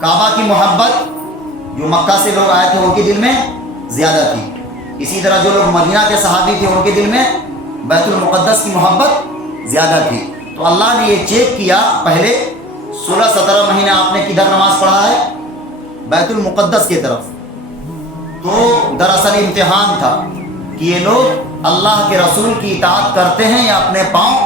کعبہ کی محبت جو مکہ سے لوگ آئے تھے ان کے دل میں زیادہ تھی. اسی طرح جو لوگ مدینہ کے صحابی تھے ان کے دل میں بیت المقدس کی محبت زیادہ تھی. تو اللہ نے یہ چیک کیا پہلے 16-17 مہینے آپ نے کدھر نماز پڑھا ہے؟ بیت المقدس کی طرف. تو دراصل امتحان تھا کہ یہ لوگ اللہ کے رسول کی اطاعت کرتے ہیں یا اپنے پاؤں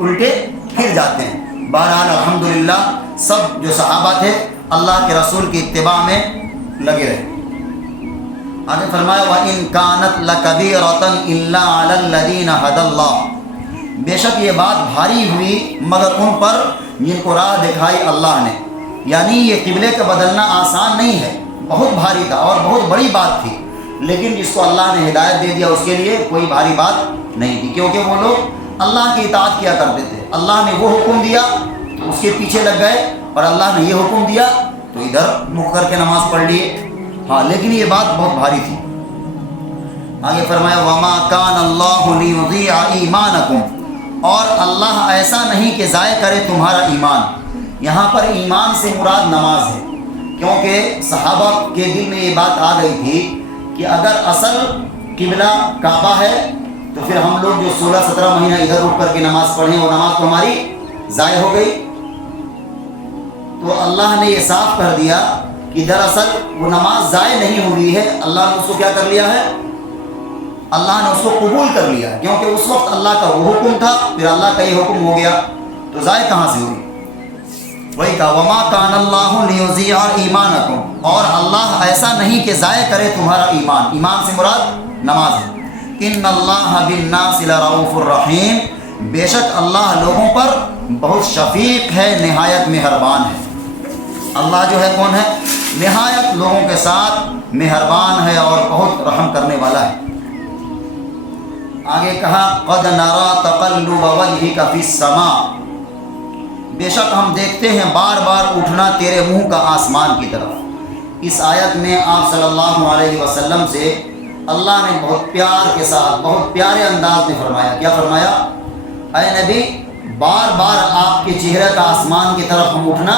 الٹے پھر جاتے ہیں. بہرحال الحمدللہ سب جو صحابہ تھے اللہ کے رسول کی اتباع میں لگے رہے. آگے فرمایا وَإِن كَانَتْ لَكَبِيرَةً إِلَّا عَلَى الَّذِينَ هَدَى اللَّهُ، بے شک یہ بات بھاری ہوئی مگر ان پر جن کو راہ دکھائی اللہ نے. یعنی یہ قبلے کا بدلنا آسان نہیں ہے، بہت بھاری تھا اور بہت بڑی بات تھی، لیکن جس کو اللہ نے ہدایت دے دیا اس کے لیے کوئی بھاری بات نہیں تھی، کیونکہ وہ لوگ اللہ کی اطاعت کیا کرتے تھے. اللہ نے وہ حکم دیا تو اس کے پیچھے لگ گئے، اور اللہ نے یہ حکم دیا تو ادھر منہ کر کے نماز پڑھ لیے. ہاں لیکن یہ بات بہت بھاری تھی. آگے فرمایا وَمَا كَانَ اللَّهُ لِيُضِيعَ إِيمَانَكُمْ، اور اللہ ایسا نہیں کہ ضائع کرے تمہارا ایمان. یہاں پر ایمان سے مراد نماز ہے، کیونکہ صحابہ کے دل میں یہ بات آ گئی تھی کہ اگر اصل قبلہ کعبہ ہے تو پھر ہم لوگ جو 16-17 مہینہ ادھر اٹھ کر کے نماز پڑھیں وہ نماز تو ہماری ضائع ہو گئی. تو اللہ نے یہ صاف کر دیا کہ دراصل وہ نماز ضائع نہیں ہوئی ہے، اللہ نے اس کو کیا کر لیا ہے؟ اللہ نے اس کو قبول کر لیا، کیونکہ اس وقت اللہ کا وہ حکم تھا، پھر اللہ کا یہ حکم ہو گیا تو ضائع کہاں سے ہوئی؟ وہی کہا وَمَا كَانَ اللَّهُ لِيُضِيعَ إِيمَانَكُمْ، اور اللہ ایسا نہیں کہ ضائع کرے تمہارا ایمان. ایمان سے مراد نماز ہے. إِنَّ اللَّهَ بِالنَّاسِ لَرَءُوفٌ رَحِيمٌ، بے شک اللہ لوگوں پر بہت شفیق ہے، نہایت مہربان ہے. اللہ جو ہے کون ہے؟ نہایت لوگوں کے ساتھ مہربان ہے اور بہت رحم کرنے والا ہے. آگے کہا قَدْ نَرَى تَقَلُّبَ وَجْهِكَ فِي السَّمَاءِ، بے شک ہم دیکھتے ہیں بار بار اٹھنا تیرے منہ کا آسمان کی طرف. اس آیت میں آپ صلی اللہ علیہ وسلم سے اللہ نے بہت پیار کے ساتھ بہت پیارے انداز میں فرمایا. کیا فرمایا؟ اے نبی بار بار آپ کے چہرے کا آسمان کی طرف ہم اٹھنا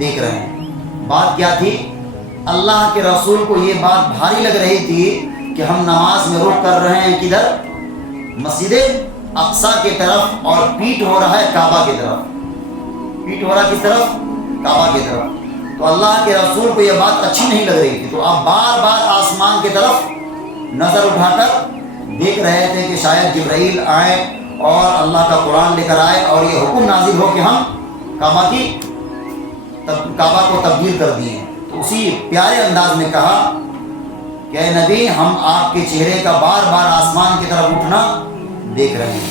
دیکھ رہے ہیں. بات کیا تھی؟ اللہ کے رسول کو یہ بات بھاری لگ رہی تھی کہ ہم نماز میں رخ کر رہے ہیں کدھر؟ مسجد اقصیٰ کی طرف، اور پیٹ ہو رہا ہے کعبہ کی طرف. پیٹ ہو رہا کس طرف؟ کعبہ کی طرف. تو اللہ کے رسول کو یہ بات اچھی نہیں لگ رہی تھی، تو آپ بار بار آسمان کی طرف نظر اٹھا کر دیکھ رہے تھے کہ شاید جبرائیل آئے اور اللہ کا قرآن لے کر آئے اور یہ حکم نازل ہو کہ ہم کعبہ کو تبدیل کر دیے. تو اسی پیارے انداز میں کہا کہ اے نبی ہم آپ کے چہرے کا بار بار آسمان کی طرف اٹھنا دیکھ رہے ہیں.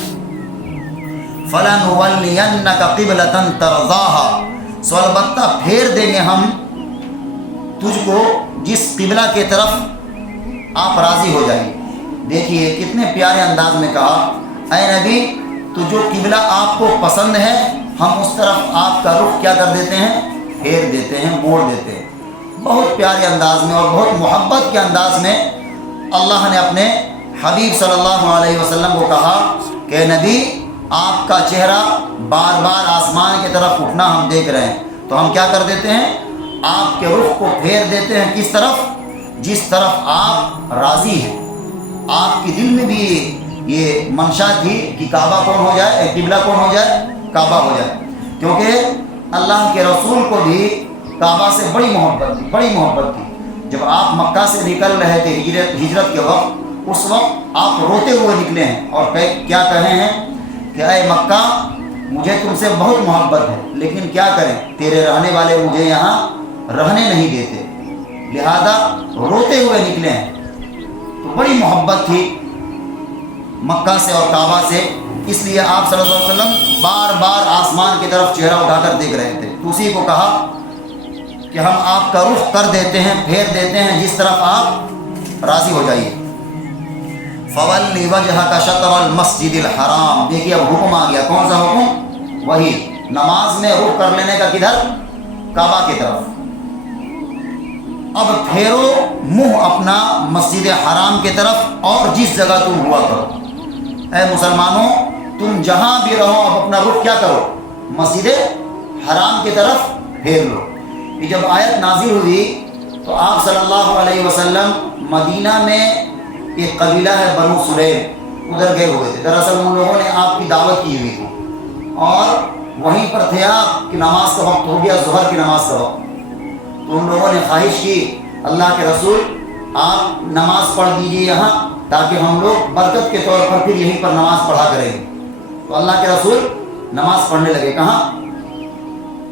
فَلَنُوَلِّيَنَّكَ قِبْلَةً تَرْضَاهَا، سو البتہ پھیر دیں گے ہم تجھ کو جس قبلہ کے طرف آپ راضی ہو جائیں. دیکھیے کتنے پیارے انداز میں کہا اے نبی تو جو قبلہ آپ کو پسند ہے ہم اس طرف آپ کا رخ کیا کر دیتے ہیں؟ پھیر دیتے ہیں، موڑ دیتے ہیں. بہت پیارے انداز میں اور بہت محبت کے انداز میں اللہ نے اپنے حبیب صلی اللہ علیہ وسلم کو کہا کہ نبی آپ کا چہرہ بار بار آسمان کی طرف اٹھنا ہم دیکھ رہے ہیں، تو ہم کیا کر دیتے ہیں؟ آپ کے رخ کو پھیر دیتے ہیں. کس طرف؟ جس طرف آپ راضی ہیں. آپ کے دل میں بھی یہ منشا تھی کہ کعبہ کون ہو جائے، قبلہ کون ہو جائے؟ کعبہ ہو جائے. کیونکہ اللہ کے رسول کو بھی کعبہ سے بڑی محبت تھی، بڑی محبت تھی. جب آپ مکہ سے نکل رہے تھے ہجرت کے وقت، اس وقت آپ روتے ہوئے نکلے ہیں اور کیا کہے ہیں کہ اے مکہ مجھے تم سے بہت محبت ہے، لیکن کیا کریں تیرے رہنے والے مجھے یہاں رہنے نہیں دیتے، لہذا روتے ہوئے نکلے ہیں. تو بڑی محبت تھی مکہ سے اور کعبہ سے، اس لیے آپ صلی اللہ علیہ وسلم بار بار آسمان کی طرف چہرہ اٹھا کر دیکھ رہے تھے. تو اسی کو کہا کہ ہم آپ کا رخ کر دیتے ہیں، پھیر دیتے ہیں جس طرف آپ راضی ہو جائیے. فَوَلِّ وَجْهَكَ شَطْرَ الْمَسْجِدِ الْحَرَامِ، دیکھیے اب حکم آ گیا. کون سا حکم؟ وہی نماز میں رخ کر لینے کا. کدھر؟ کعبہ کی طرف. اب پھیرو منہ اپنا مسجد حرام کی طرف اور جس جگہ تم ہوا کرو. اے مسلمانوں تم جہاں بھی رہو اب اپنا رخ کیا کرو؟ مسجد حرام کی طرف پھیر لو. کہ جب آیت نازل ہوئی تو آپ صلی اللہ علیہ وسلم مدینہ میں ایک قبیلہ ہے بنو سلیم، ادھر گئے ہوئے تھے۔ دراصل ان لوگوں نے آپ کی دعوت کی ہوئی تھی اور وہیں پر تھے آپ کہ نماز کا وقت ہو گیا، ظہر کی نماز کا وقت۔ تو ان لوگوں نے خواہش کی اللہ کے رسول آپ نماز پڑھ دیجیے یہاں، تاکہ ہم لوگ برکت کے طور پر پھر یہیں پر نماز پڑھا کریں گے۔ تو اللہ کے رسول نماز پڑھنے لگے۔ کہاں؟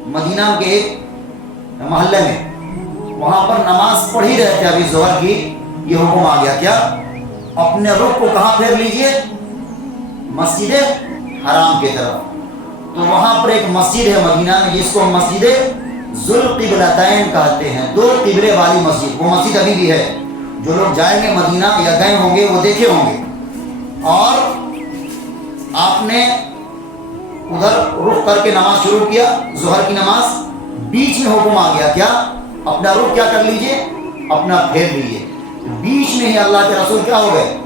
مدینہ کے ایک محلے میں، وہاں پر نماز پڑھ ہی رہے تھے ابھی ظہر کی، یہ حکم آ گیا کیا؟ اپنے رخ کو کہاں پھیر لیجئے؟ مسجد حرام کی طرف۔ تو وہاں پر ایک مسجد ہے مدینہ میں جس کو مسجد ذوالقبلتین کہتے ہیں، دو قبلے والی مسجد۔ وہ مسجد ابھی بھی ہے، جو لوگ جائیں گے مدینہ یا گئے ہوں گے وہ دیکھے ہوں گے۔ اور آپ نے ادھر رخ کر کے نماز شروع کیا، ظہر کی نماز۔ بیچ میں حکم آ گیا کیا؟ اپنا رخ کیا کر لیجئے؟ اپنا پھیر لیجئے۔ بیچ میں ہی اللہ کے رسول کیا ہو گئے؟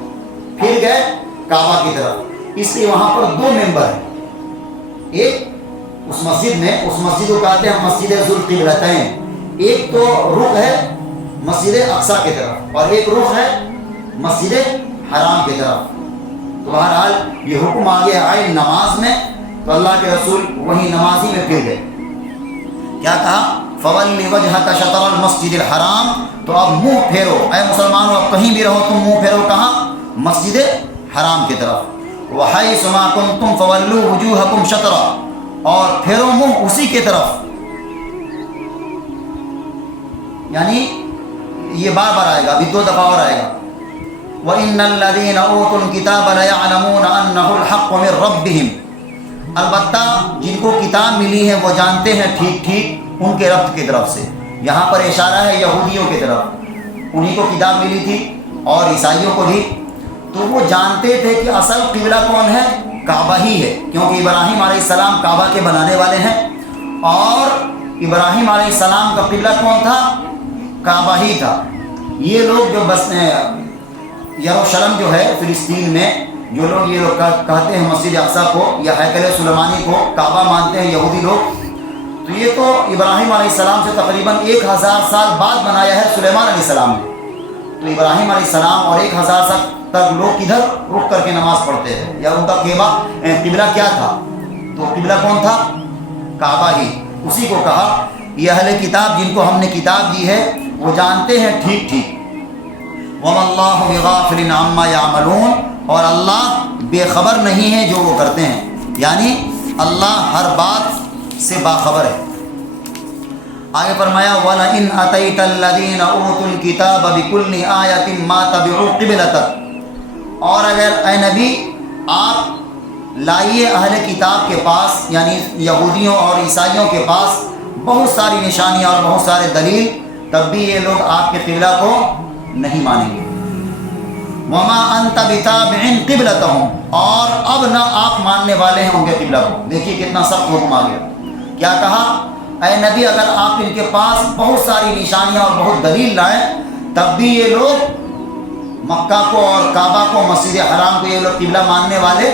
پھر گئے کعبہ کی طرف۔ اس لیے وہاں پر دو ممبر ہیں، ایک اس مسجد میں، اس مسجد کو کہتے ہیں مسجد ذوالقبلتین، ایک تو رخ ہے مسجد اقصی کی طرف اور ایک رخ ہے مسجد حرام کی طرف۔ تو بہرحال یہ حکم آ گیا آئے نماز میں، تو اللہ کے رسول وہی نمازی میں پھر گئے۔ کیا کہا؟ فَوَلِّ وَجْهَكَ شَطْرَ الْمَسْجِدِ الْحَرَامِ، تو اب منہ پھیرو اے مسلمانوں، اب کہیں بھی رہو تم منہ پھیرو کہاں؟ مسجد حرام کی طرف۔ وَحَيْثُ مَا كُنْتُمْ فَوَلُّوا وُجُوهَكُمْ شَطْرَهُ، اور پھیرو منہ اسی کی طرف۔ یعنی یہ بار بار آئے گا، ابھی دو دفعہ اور آئے گا۔ وَإِنَّ الَّذِينَ أُوتُوا الْكِتَابَ لَيَعْلَمُونَ أَنَّهُ الْحَقُّ مِنْ رَبِّهِمْ، البتہ جن کو کتاب ملی ہے وہ جانتے ہیں ٹھیک ٹھیک ان کے رب کی طرف سے۔ یہاں پر اشارہ ہے یہودیوں کی طرف، انہی کو کتاب ملی تھی اور عیسائیوں کو بھی، تو وہ جانتے تھے کہ اصل قبلہ کون ہے؟ کعبہ ہی ہے، کیونکہ ابراہیم علیہ السلام کعبہ کے بنانے والے ہیں، اور ابراہیم علیہ السلام کا قبلہ کون تھا؟ کعبہ ہی تھا۔ یہ لوگ جو بس یروشلم جو ہے فلسطین میں، جو لوگ یہ لوگ کہتے ہیں مسجد اقصی کو یا ہیکل سلیمانی کو کعبہ مانتے ہیں یہودی لوگ، تو یہ تو ابراہیم علیہ السلام سے تقریباً 1000 سال بعد بنایا ہے سلیمان علیہ السلام نے۔ تو ابراہیم علیہ السلام اور 1000 سال تک لوگ کدھر رک کر کے نماز پڑھتے ہیں، یا ان کا قبلہ کیا تھا؟ تو قبلہ کون تھا؟ کعبہ ہی۔ اسی کو کہا یہ اہل کتاب جن کو ہم نے کتاب دی ہے وہ جانتے ہیں ٹھیک ٹھیک۔ وَمَا اللَّهُ بِغَافِلٍ عَمَّا يَعْمَلُونَ، اور اللہ بے خبر نہیں ہے جو وہ کرتے ہیں، یعنی اللہ ہر بات سے باخبر ہے۔ آگے فرمایا وَلَئِنْ أَتَيْتَ الَّذِينَ أُوتُوا الْكِتَابَ بِكُلِّ آيَةٍ مَا تَبِعُوا قِبْلَتَكَ، اور اگر اے نبی آپ لائیے اہل کتاب کے پاس یعنی یہودیوں اور عیسائیوں کے پاس بہت ساری نشانیاں اور بہت سارے دلیل، تب بھی یہ لوگ آپ کے قبلہ کو نہیں مانیں گے۔ وَمَا أَنْتَ بِتَابِعٍ قِبْلَتَهُمْ، اور اب نہ آپ ماننے والے ہیں ان کے قبلہ کو۔ دیکھیے کتنا سخت حکم آ گیا۔ کیا کہا؟ اے نبی اگر آپ ان کے پاس بہت ساری نشانیاں اور بہت دلیل لائیں، تب بھی یہ لوگ مکہ کو اور کعبہ کو، مسجد حرام کو یہ لوگ قبلہ ماننے والے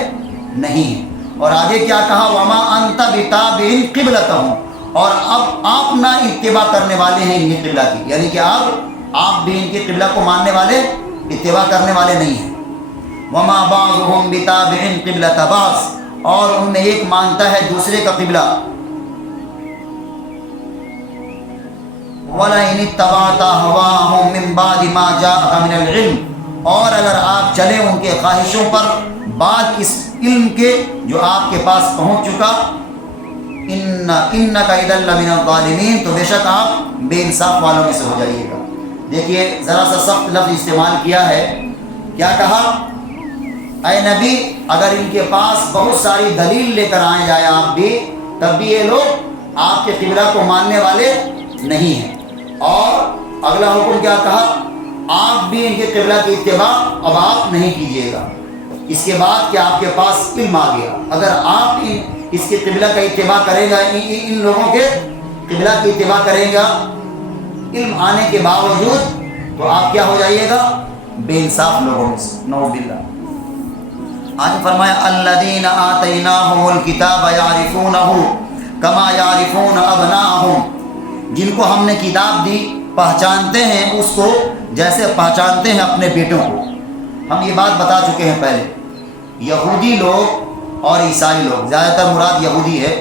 نہیں ہیں۔ اور آگے کیا کہا؟ وَمَا أَنْتَ بِتَابِعٍ قِبْلَتَهُمْ، اور اب آپ نہ اتباع کرنے والے ہیں ان کے قبلہ کی، یعنی کہ آپ بھی ان کے قبلہ کو ماننے والے، اتباع کرنے والے نہیں ہیں۔ وَمَا بَعْضُهُمْ بِتَابِعٍ قِبْلَةَ بَعْضٍ، اور ان میں ایک مانتا ہے دوسرے کا قبلہ۔ وَلَئِنِ اتَّبَعْتَ هَوَاهُمْ مِنْ بَعْدِ مَا جَاءَكَ مِنَ الْعِلْمِ، اور اگر آپ چلے ان کے خواہشوں پر بعد اس علم کے جو آپ کے پاس پہنچ چکا، إِنَّكَ إِذًا لَمِنَ الظَّالِمِينَ، تو بے شک آپ بے انصاف والوں میں سے ہو جائیے گا۔ دیکھیے ذرا سا سخت لفظ استعمال کیا ہے۔ کیا کہا؟ اے نبی اگر ان کے پاس بہت ساری دلیل لے کر آئے جائے آپ بھی، تب بھی یہ لوگ آپ کے قبلہ کو ماننے والے نہیں ہیں۔ اور اگلا حکم کیا کہا؟ آپ بھی ان کے قبلہ کی اتباع اب آپ نہیں کیجیے گا۔ اس کے بعد کہ آپ کے پاس علم آ گیا، اگر آپ اس کے قبلہ کا اتباع کرے گا، ان لوگوں کے قبلہ کی اتباع کرے گا علم آنے کے باوجود، تو آپ کیا ہو جائیے گا؟ بے انصاف لوگوں میں سے، نعوذ باللہ۔ آج فرمایا الذین آتیناہم الکتاب یعرفونہ کما یعرفون ابناءہم، جن کو ہم نے کتاب دی پہچانتے ہیں اس کو جیسے پہچانتے ہیں اپنے بیٹوں کو۔ ہم یہ بات بتا چکے ہیں پہلے، یہودی لوگ اور عیسائی لوگ، زیادہ تر مراد یہودی ہے،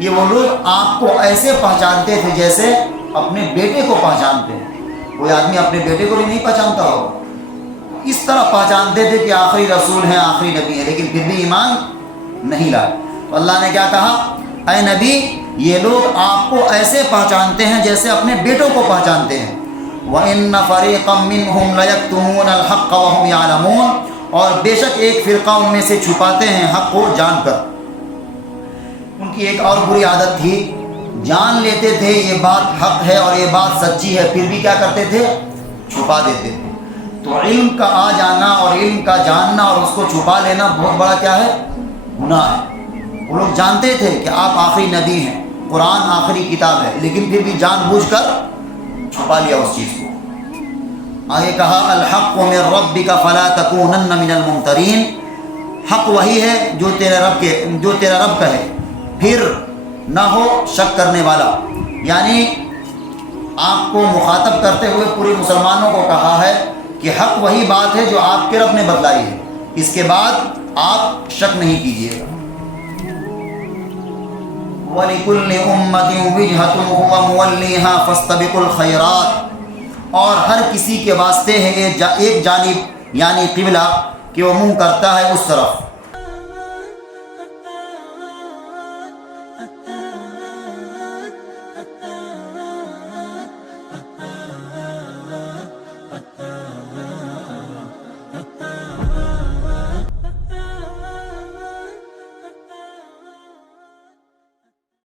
کہ وہ لوگ آپ کو ایسے پہچانتے تھے جیسے اپنے بیٹے کو پہچانتے ہیں۔ کوئی آدمی اپنے بیٹے کو بھی نہیں پہچانتا ہوگا، اس طرح پہچانتے تھے کہ آخری رسول ہیں، آخری نبی ہیں، لیکن پھر بھی ایمان نہیں لائے۔ تو اللہ نے کیا کہا، اے نبی یہ لوگ آپ کو ایسے پہچانتے ہیں جیسے اپنے بیٹوں کو پہچانتے ہیں۔ وَإِنَّ فَرِيقًا مِّنْهُمْ لَيَكْتُمُونَ الْحَقَّ وَهُمْ يَعْلَمُونَ، اور بے شک ایک فرقہ ان میں سے چھپاتے ہیں حق کو جان کر۔ ان کی ایک اور بری عادت تھی، جان لیتے تھے یہ بات حق ہے اور یہ بات سچی ہے، پھر بھی کیا کرتے تھے، چھپا دیتے تھے۔ تو علم کا آ جانا اور علم کا جاننا اور اس کو چھپا لینا بہت بڑا کیا ہے، گناہ ہے۔ وہ لوگ جانتے تھے کہ آپ آخری نبی ہیں، قرآن آخری کتاب ہے، لیکن پھر بھی جان بوجھ کر چھپا لیا اس چیز کو۔ آگے کہا الحق من ربک فلا تکونن من الممترین، حق وہی ہے جو تیرا رب کا ہے، پھر نہ ہو شک کرنے والا۔ یعنی آپ کو مخاطب کرتے ہوئے پورے مسلمانوں کو کہا ہے کہ حق وہی بات ہے جو آپ کے رب نے بتلائی ہے، اس کے بعد آپ شک نہیں کیجیے گا۔ وَلِكُلِّ أُمَّةٍ وِجْهَةٌ هُوَ مُوَلِّيهَا فَاسْتَبِقُوا الْخَيْرَاتِ، اور ہر کسی کے واسطے ہے ایک جانب یعنی قبلہ کہ وہ منہ کرتا ہے اس طرف۔